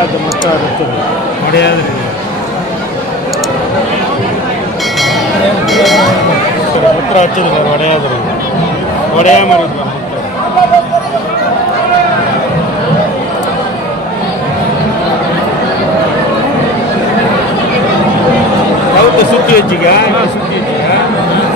அது மட்டும் அரைச்சது உடையாது முத்திரை அரைச்சது உடையாது உடையாம இருக்கு கவுத்தை சுற்றி வச்சுக்க சுற்றி வச்சுக்க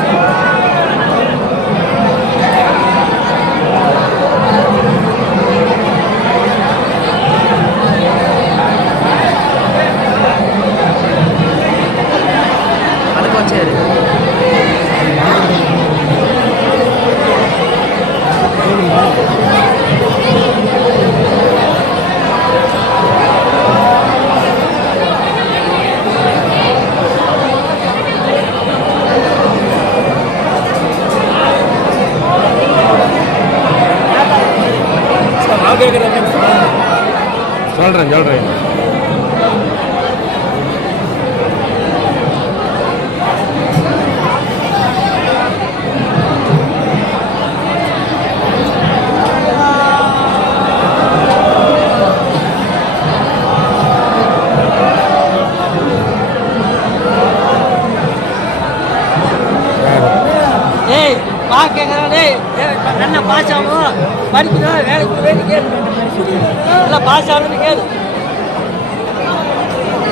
சொல்கிறேன் என்ன பாஸ் ஆகணும் படிக்கணும் வேலைக்கு வேண்டி கேளு இல்லை பாஸ் ஆகணும்னு கேளு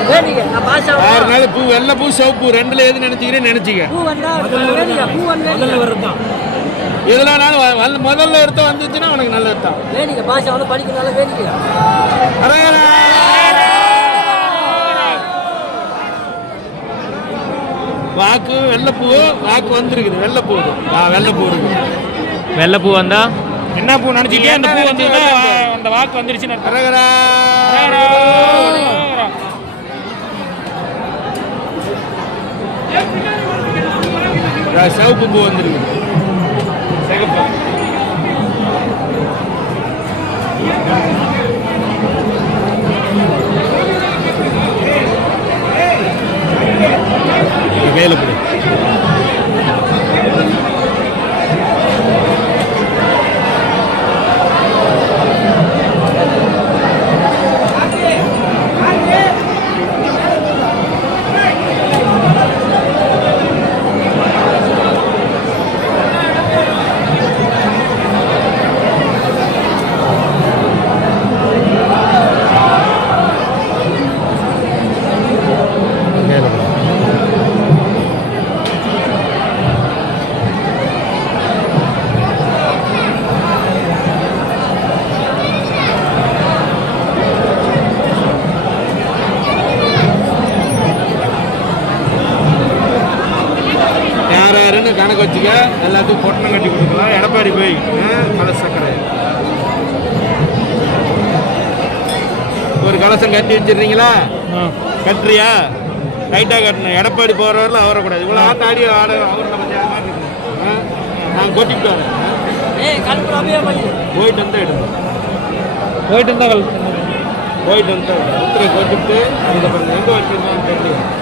வேண்டிங்க நான் பாஸ் ஆகணும் பூ வெள்ளை பூ சிவப்பு ரெண்டுல எது நினைச்சிக்கிறேன்னு நினைச்சிக்க பூ வந்தா வேண்டிங்க பூ வந்து வருதான் இதெல்லாம் நான் முதல்ல எடுத்த வந்துச்சுன்னா உனக்கு நல்ல எடுத்தான் வேண்டிங்க பாஸ் ஆகணும் படிக்கணும்னால வேண்டிங்க வாக்கு வெள்ளைப்பூ வாக்கு வந்துருக்குது வெள்ளைப்பூ வெள்ளைப்பூ இருக்கு வெள்ளைப்பூ வந்தா என்ன பூ நினைச்சிட்டே அந்த பூ வந்து அந்த வாக்கு வந்துருச்சுன்னு சிவப்பு பூ வந்துருக்கு சிகப்பு வேலைப்பூ கணக்கு வச்சுக்க எல்லாத்துக்கும் பொட்டணம் கட்டி கொடுக்கலாம் எடப்பாடி போய் கலச சக்கரை ஒரு கலசம் கட்டி வச்சிடுறீங்களா கட்டுறியா டைட்டாக கட்டணும் எடப்பாடி போகிறவரில் அவரக்கூடாது இவ்வளோ ஆட்டாடி அவரில் கொஞ்சம் மாதிரி இருக்கணும் நான் கொட்டிட்டு வரேன் போயிட்டு வந்தால் எடுப்போம் போயிட்டு வந்தால் உத்தரை கொட்டிட்டு அதுக்கப்புறம் எங்கே வச்சுருந்தான்னு தெரியும்